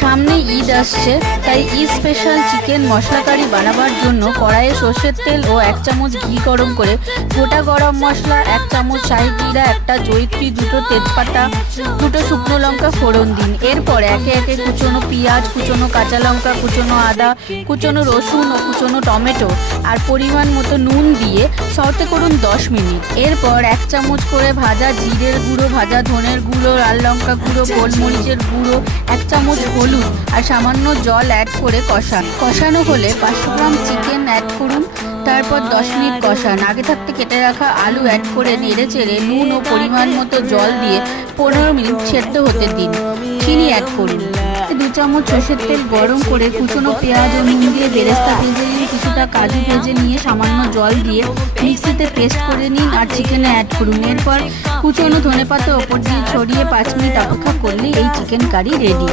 সামনে ঈদ আসছে, তাই ঈদ স্পেশাল চিকেন মশলা কারি বানাবার জন্য কড়াইয়ে সর্ষের তেল ও 1 চামচ ঘি গরম করে গোটা গরম মশলা, 1 চামচ শাহি জিরা, একটা জয়িত্রী, 2টো তেজপাতা, 2টো শুকনো লঙ্কা ফোড়ন দিন। এরপর একে একে কুচনো পেঁয়াজ, কুচনো কাঁচা লঙ্কা, কুচনো আদা, কুচনো রসুন ও কুচনো টমেটো আর পরিমাণ মতো নুন দিয়ে সর্তে করুন 10 মিনিট। এরপর 1 চামচ করে ভাজা জিরের গুঁড়ো, ভাজা ধনের গুঁড়ো, লাল লঙ্কা গুঁড়ো, গোলমরিচের গুঁড়ো, 1 চামচ হলুদ আর সামান্য জল অ্যাড করে কষানো হলে 500 গ্রাম চিকেন অ্যাড করুন। তারপর 10 মিনিট কষান। আগে থাকতে কেটে রাখা আলু অ্যাড করে নেড়ে চেড়ে নুন ও পরিমাণ মতো জল দিয়ে 15 মিনিট সেদ্ধ হতে দিন। চিনি অ্যাড করুন। 2 চামচ সর্ষের তেল গরম করে কুচনো পেঁয়াজ ও নুন দিয়ে বেরেস্তা ভেজে নিন। কিছুটা কাজু ভেজে নিয়ে সামান্য জল দিয়ে মিক্সিতে পেস্ট করে নিন আর চিকেনে অ্যাড করুন। এরপর কুচনো ধনেপাতা ওপর দিয়ে ছড়িয়ে 5 মিনিট অপেক্ষা করলেই এই চিকেন কারি রেডি।